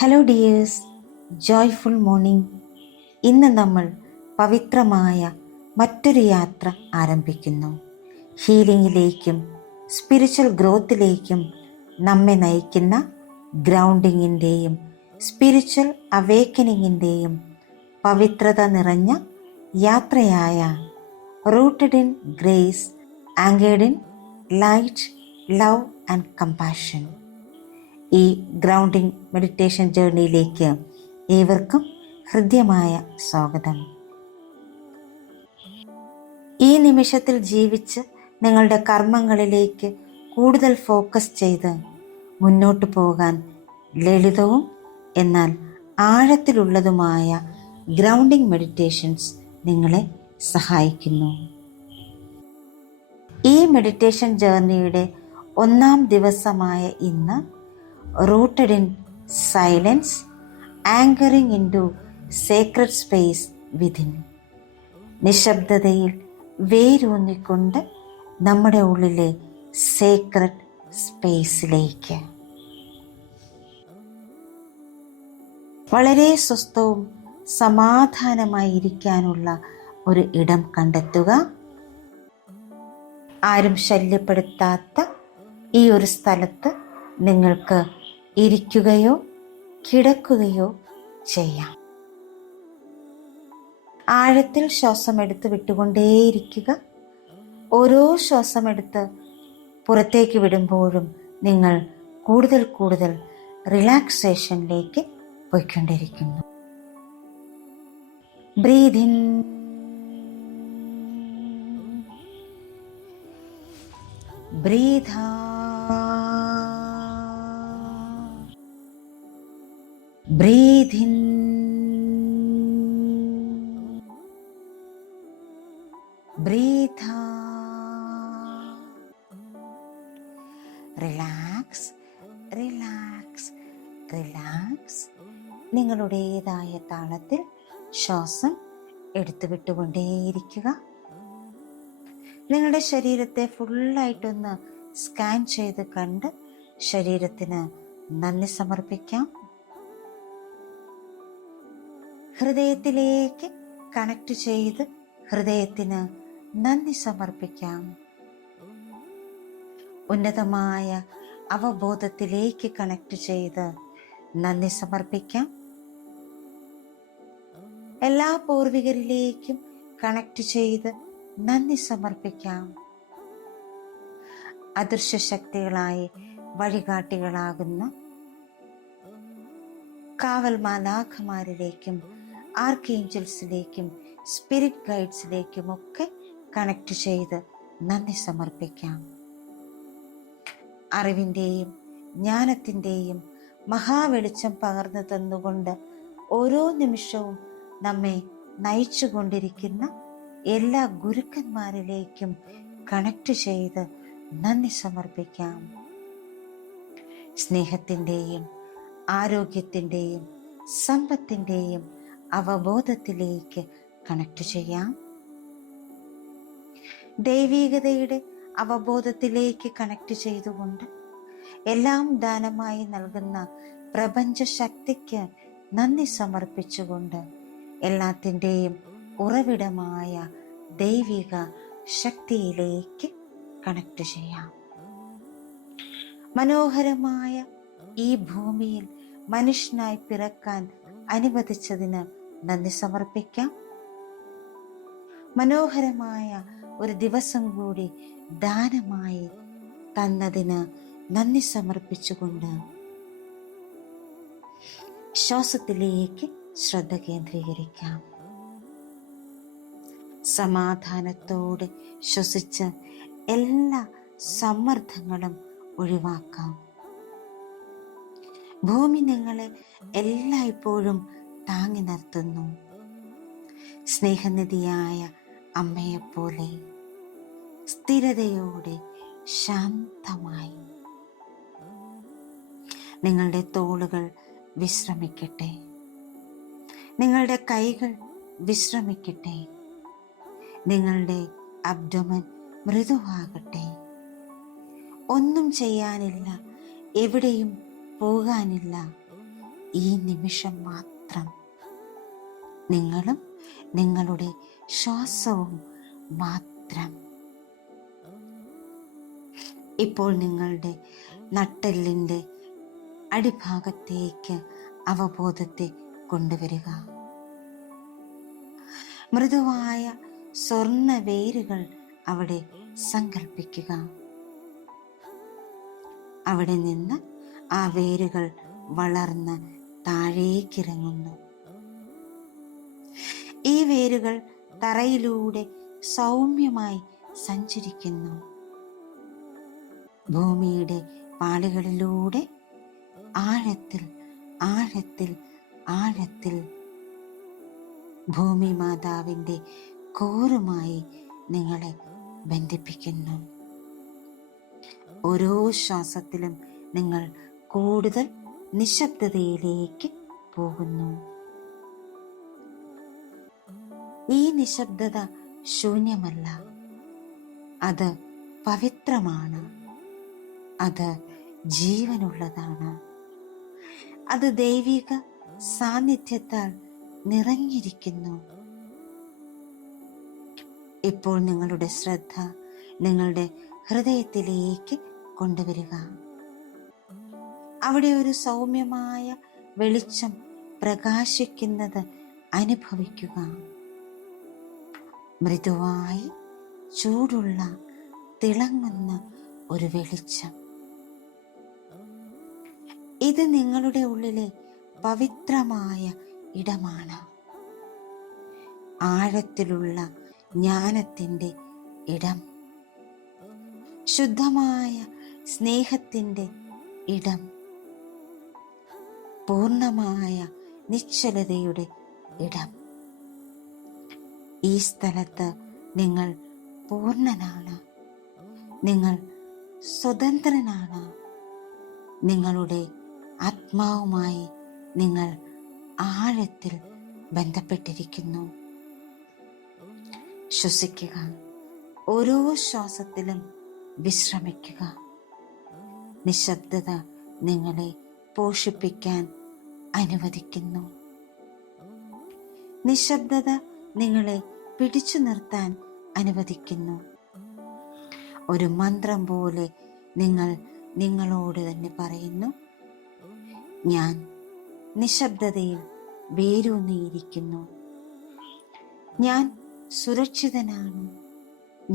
Hello dears, joyful morning. ഇന്ന് നമ്മൾ പവിത്രമായ മറ്റൊരു യാത്ര ആരംഭിക്കുന്നു. ഹീലിംഗിലേക്കും സ്പിരിച്വൽ ഗ്രോത്തിലേക്കും നമ്മെ നയിക്കുന്ന ഗ്രൗണ്ടിങ്ങിൻ്റെയും സ്പിരിച്വൽ അവേക്കനിങ്ങിൻ്റെയും പവിത്രത നിറഞ്ഞ യാത്രയായ rooted in grace, anchored in light, love and compassion. ഈ ഗ്രൗണ്ടിങ് മെഡിറ്റേഷൻ ജേർണിയിലേക്ക് ഏവർക്കും ഹൃദ്യമായ സ്വാഗതം. ഈ നിമിഷത്തിൽ ജീവിച്ച് നിങ്ങളുടെ കർമ്മങ്ങളിലേക്ക് കൂടുതൽ ഫോക്കസ് ചെയ്ത് മുന്നോട്ട് പോകാൻ ലളിതവും എന്നാൽ ആഴത്തിലുള്ളതുമായ ഗ്രൗണ്ടിങ് മെഡിറ്റേഷൻസ് നിങ്ങളെ സഹായിക്കുന്നു. ഈ മെഡിറ്റേഷൻ ജേർണിയുടെ 1-ാം ദിവസമായ ഇന്ന് rooted in silence, anchoring into sacred space within. നിശബ്ദതയിൽ വേരൂന്നിക്കൊണ്ട് നമ്മുടെ ഉള്ളിലെ സേക്രഡ് സ്പേസിലേക്ക് വളരെ സ്വസ്ഥവും സമാധാനമായി ഇരിക്കാനുള്ള ഒരു ഇടം കണ്ടെത്തുക. ആരും ശല്യപ്പെടുത്താത്ത ഈ ഒരു സ്ഥലത്ത് നിങ്ങൾക്ക് ഇരിക്കുകയോ കിടക്കുകയോ ചെയ്യാം. ആഴത്തിൽ ശ്വാസമെടുത്ത് വിട്ടുകൊണ്ടേയിരിക്കുക. ഓരോ ശ്വാസമെടുത്ത് പുറത്തേക്ക് വിടുമ്പോഴും നിങ്ങൾ കൂടുതൽ കൂടുതൽ റിലാക്സേഷനിലേക്ക് പോയിക്കൊണ്ടിരിക്കുന്നു. Breathe in, breathe out, breathe in, breathe out. Relax, relax, relax. നിങ്ങളുടേതായ താളത്തിൽ ശ്വാസം എടുത്തു വിട്ടുകൊണ്ടേയിരിക്കുക. നിങ്ങളുടെ ശരീരത്തെ ഫുള്ളായിട്ടൊന്ന് സ്കാൻ ചെയ്ത് കണ്ട് ശരീരത്തിന് നന്ദി സമർപ്പിക്കാം. ഹൃദയത്തിലേക്ക് കണക്ട് ചെയ്ത് ഹൃദയത്തിന് നന്ദി സമർപ്പിക്കാം. ഉന്നതമായ അവബോധത്തിലേക്ക് കണക്ട് ചെയ്ത് നന്ദി സമർപ്പിക്കാം. എല്ലാ പൂർവികരിലേക്കും കണക്ട് ചെയ്ത് നന്ദി സമർപ്പിക്കാം. അദൃശ്യ ശക്തികളായി വഴികാട്ടികളാകുന്ന കാവൽ മാലാഖമാരിലേക്കും ആർക്കേഞ്ചൽസിലേക്കും സ്പിരിറ്റ് ഗൈഡ്സിലേക്കും ഒക്കെ കണക്ട് ചെയ്ത് നന്ദി സമർപ്പിക്കാം. അറിവിൻ്റെയും ജ്ഞാനത്തിൻ്റെയും മഹാവെളിച്ചം പകർന്നു തന്നുകൊണ്ട് ഓരോ നിമിഷവും നമ്മെ നയിച്ചു കൊണ്ടിരിക്കുന്ന എല്ലാ ഗുരുക്കന്മാരിലേക്കും കണക്ട് ചെയ്ത് നന്ദി സമർപ്പിക്കാം. സ്നേഹത്തിൻ്റെയും ആരോഗ്യത്തിൻ്റെയും സമ്പത്തിൻ്റെയും അവബോധത്തിലേക്ക് കണക്ട് ചെയ്യാം. ദൈവീകതയുടെ അവബോധത്തിലേക്ക് കണക്ട് ചെയ്തുകൊണ്ട് എല്ലാം ദാനമായി നൽകുന്ന പ്രപഞ്ച ശക്തിക്ക് നന്ദി സമർപ്പിച്ചുകൊണ്ട് എല്ലാത്തിൻ്റെയും ഉറവിടമായ ദൈവിക ശക്തിയിലേക്ക് കണക്ട് ചെയ്യാം. മനോഹരമായ ഈ ഭൂമിയിൽ മനുഷ്യനായി പിറക്കാൻ അനുവദിച്ചതിന് നന്ദി സമർപ്പിക്കാം. മനോഹരമായ ഒരു ദിവസം കൂടി ദാനമായി തന്നതിന് നന്ദി സമർപ്പിച്ചുകൊണ്ട് ശ്വാസത്തിലേക്ക് ശ്രദ്ധ കേന്ദ്രീകരിക്കാം. സമാധാനത്തോടെ ശ്വസിച്ച് എല്ലാ സമ്മർദ്ദങ്ങളും ഒഴിവാക്കാം. ഭൂമി നിങ്ങളെ എല്ലായ്പ്പോഴും താങ്ങി നിർത്തുന്നു. സ്നേഹനിധിയായ അമ്മയെപ്പോലെ സ്ഥിരതയോടെ ശാന്തമായി നിങ്ങളുടെ തോളുകൾ വിശ്രമിക്കട്ടെ. നിങ്ങളുടെ കൈകൾ വിശ്രമിക്കട്ടെ. നിങ്ങളുടെ അബ്ഡോമൻ മൃദുവാകട്ടെ. ഒന്നും ചെയ്യാനില്ല, എവിടെയും പോകാനില്ല. ഈ നിമിഷം മാത്രം. നിങ്ങളും നിങ്ങളുടെ ശ്വാസവും മാത്രം. ഇപ്പോൾ നിങ്ങളുടെ നട്ടെല്ലിൻ്റെ അടിഭാഗത്തേക്ക് അവബോധത്തെ കൊണ്ടുവരിക. മൃദുവായ സ്വർണ്ണ വേരുകൾ അവിടെ സങ്കൽപ്പിക്കുക. അവിടെ നിന്ന് ആ വേരുകൾ വളർന്ന് താഴേക്കിറങ്ങുന്നു. ഈ വേരുകൾ തറയിലൂടെ സൗമ്യമായി സഞ്ചരിക്കുന്നു. ഭൂമിയുടെ പാളികളിലൂടെ ആഴത്തിൽ ആഴത്തിൽ ആഴത്തിൽ ഭൂമി മാതാവിൻ്റെ കോറുമായി നിങ്ങളെ ബന്ധിപ്പിക്കുന്നു. ഓരോ ശ്വാസത്തിലും നിങ്ങൾ കൂടുതൽ നിശബ്ദതയിലേക്ക് പോകുന്നു. ഈ നിശബ്ദത ശൂന്യമല്ല, അത് പവിത്രമാണ്, അത് ജീവനുള്ളതാണ്, അത് ദൈവിക സാന്നിധ്യത്താൽ നിറഞ്ഞിരിക്കുന്നു. ഇപ്പോൾ നിങ്ങളുടെ ശ്രദ്ധ നിങ്ങളുടെ ഹൃദയത്തിലേക്ക് കൊണ്ടുവരിക. അവിടെ ഒരു സൗമ്യമായ വെളിച്ചം പ്രകാശിക്കുന്നത് അനുഭവിക്കുക. മൃദുവായി ചൂടുള്ള തിളങ്ങുന്ന ഒരു വെളിച്ചം. ഇത് നിങ്ങളുടെ ഉള്ളിലെ പവിത്രമായ ഇടമാണ്. ആഴത്തിലുള്ള ജ്ഞാനത്തിൻ്റെ ഇടം, ശുദ്ധമായ സ്നേഹത്തിൻ്റെ ഇടം, പൂർണ്ണമായ നിശ്ചലതയുടെ ഇടം. ഈ സ്ഥലത്ത് നിങ്ങൾ പൂർണ്ണനാണ്, നിങ്ങൾ സ്വതന്ത്രനാണ്. നിങ്ങളുടെ ആത്മാവുമായി നിങ്ങൾ ആഴത്തിൽ ബന്ധപ്പെട്ടിരിക്കുന്നു. ശ്വസിക്കുക. ഓരോ ശ്വാസത്തിലും വിശ്രമിക്കുക. നിശബ്ദത നിങ്ങളെ പോഷിപ്പിക്കാൻ അനുവദിക്കുന്നു. നിശബ്ദത നിങ്ങളെ പിടിച്ചു നിർത്താൻ അനുവദിക്കുന്നു. ഒരു മന്ത്രം പോലെ നിങ്ങൾ നിങ്ങളോട് തന്നെ പറയുന്നു, ഞാൻ നിശബ്ദതയിൽ വേരൂന്നിയിരിക്കുന്നു. ഞാൻ സുരക്ഷിതനാണ്.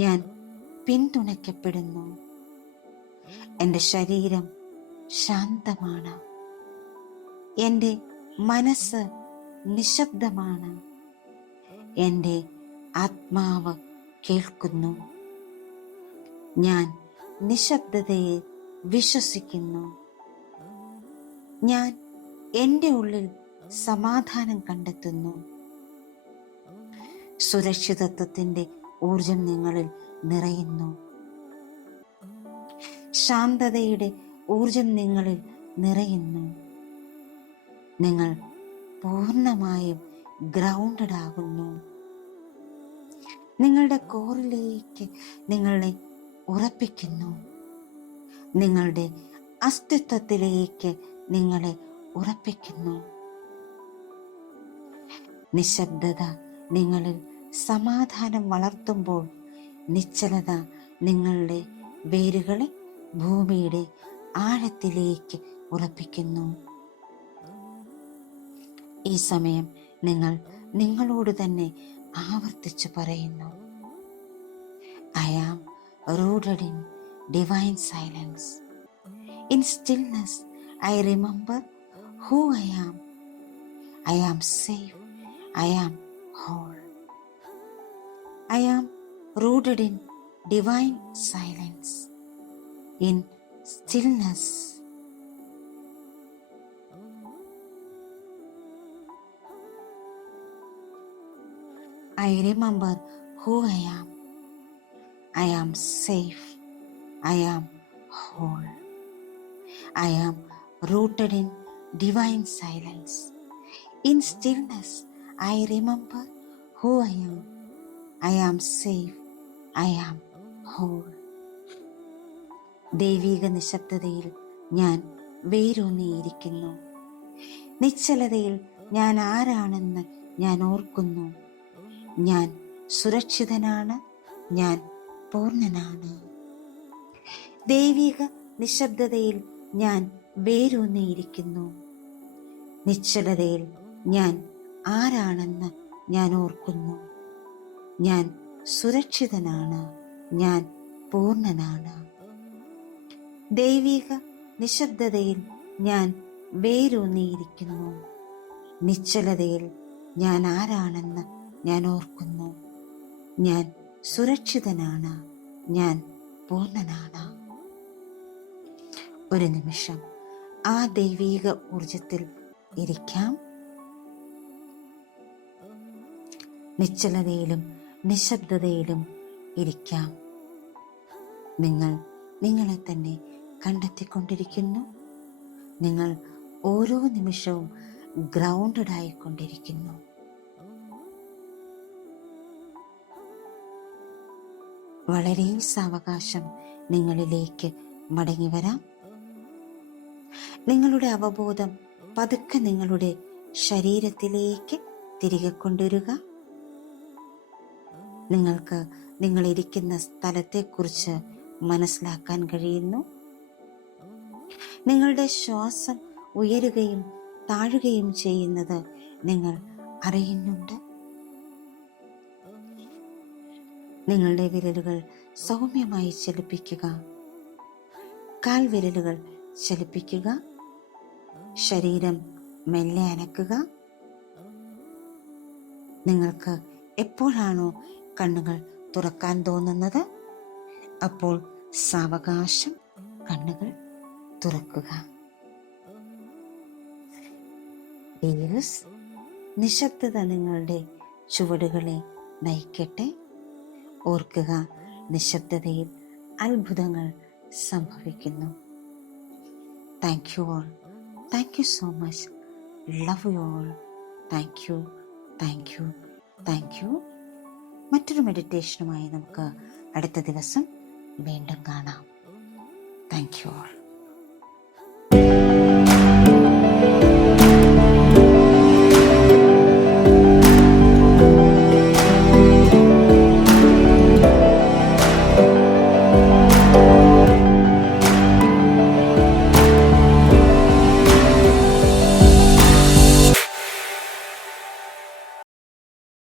ഞാൻ പിന്തുണയ്ക്കപ്പെടുന്നു. എൻ്റെ ശരീരം ശാന്തമാണ്. എൻ്റെ മനസ്സ് നിശബ്ദമാണ്. എൻ്റെ ആത്മാവ് കേൾക്കുന്നു. ഞാൻ നിശബ്ദതയെ വിശ്വസിക്കുന്നു. ഞാൻ എൻ്റെ ഉള്ളിൽ സമാധാനം കണ്ടെത്തുന്നു. സുരക്ഷിതത്വത്തിൻ്റെ ഊർജം നിങ്ങളിൽ നിറയുന്നു. ശാന്തതയുടെ ഊർജം നിങ്ങളിൽ നിറയുന്നു. നിങ്ങൾ പൂർണ്ണമായും ഗ്രൗണ്ടഡ് ആകുന്നു. നിങ്ങളുടെ കോറിലേക്ക് നിങ്ങളെ ഉറപ്പിക്കുന്നു. നിങ്ങളുടെ അസ്തിത്വത്തിലേക്ക് നിങ്ങളെ ഉറപ്പിക്കുന്നു. നിശബ്ദത നിങ്ങളിൽ സമാധാനം വളർത്തുമ്പോൾ നിശ്ചലത നിങ്ങളുടെ വേരുകളെ ഭൂമിയുടെ ആഴത്തിലേക്ക് ഉറപ്പിക്കുന്നു. ഈ സമയം നിങ്ങൾ നിങ്ങളോട് തന്നെ ആവർത്തിച്ചു പറയുന്നു, I am rooted in divine silence. In stillness, I remember who I am. I am safe. I am whole. I am rooted in divine silence. In stillness, I remember who I am. I am safe. I am whole. I am rooted in divine silence. In stillness, I remember who I am. I am safe. I am whole. ദൈവിക നിശബ്ദതയിൽ ഞാൻ വേരൂന്നിയിരിക്കുന്നു. നിശ്ചലതയിൽ ഞാൻ ആരാണെന്ന് ഞാൻ ഓർക്കുന്നു. ഞാൻ സുരക്ഷിതനാണ്, ഞാൻ പൂർണ്ണനാണ്. ദൈവിക നിശബ്ദതയിൽ ഞാൻ വേരൂന്നിയിരിക്കുന്നു. നിശ്ചലതയിൽ ഞാൻ ആരാണെന്ന് ഞാൻ ഓർക്കുന്നു. ഞാൻ സുരക്ഷിതനാണ്, ഞാൻ പൂർണ്ണനാണ്. ദൈവിക നിശബ്ദതയിൽ ഞാൻ വേരൂന്നിയിരിക്കുന്നു. നിശ്ചലതയിൽ ഞാൻ ആരാണെന്ന് ഞാൻ ഓർക്കുന്നു. ഞാൻ സുരക്ഷിതനാണ്, ഞാൻ പൂർണ്ണനാണ്. ഒരു നിമിഷം ആ ദൈവീക ഊർജത്തിൽ ഇരിക്കാം. നിശ്ചലതയിലും നിശബ്ദതയിലും ഇരിക്കാം. നിങ്ങൾ നിങ്ങളെ തന്നെ കണ്ടെത്തിക്കൊണ്ടിരിക്കുന്നു. നിങ്ങൾ ഓരോ നിമിഷവും ഗ്രൗണ്ടഡ് ആയിക്കൊണ്ടിരിക്കുന്നു. വളരെ സാവകാശം നിങ്ങളിലേക്ക് മടങ്ങി വരാം. നിങ്ങളുടെ അവബോധം പതുക്കെ നിങ്ങളുടെ ശരീരത്തിലേക്ക് തിരികെ കൊണ്ടുവരിക. നിങ്ങൾക്ക് നിങ്ങളിരിക്കുന്ന സ്ഥലത്തെക്കുറിച്ച് മനസ്സിലാക്കാൻ കഴിയുന്നു. നിങ്ങളുടെ ശ്വാസം ഉയരുകയും താഴുകയും ചെയ്യുന്നത് നിങ്ങൾ അറിയുന്നുണ്ട്. നിങ്ങളുടെ വിരലുകൾ സൗമ്യമായി ചലിപ്പിക്കുക. കാൽവിരലുകൾ ചലിപ്പിക്കുക. ശരീരം മെല്ലെ അനക്കുക. നിങ്ങൾക്ക് എപ്പോഴാണോ കണ്ണുകൾ തുറക്കാൻ തോന്നുന്നത് അപ്പോൾ സാവകാശം കണ്ണുകൾ തുറക്കുക. നിശബ്ദത നിങ്ങളുടെ ചുവടുകളെ നയിക്കട്ടെ. ഓർക്കുക, നിശബ്ദതയിൽ അത്ഭുതങ്ങൾ സംഭവിക്കുന്നു. Thank you all. Thank you so much. Love you all. Thank you, thank you, thank you. മറ്റൊരു മെഡിറ്റേഷനുമായി നമുക്ക് അടുത്ത ദിവസം വീണ്ടും കാണാം. Thank you all.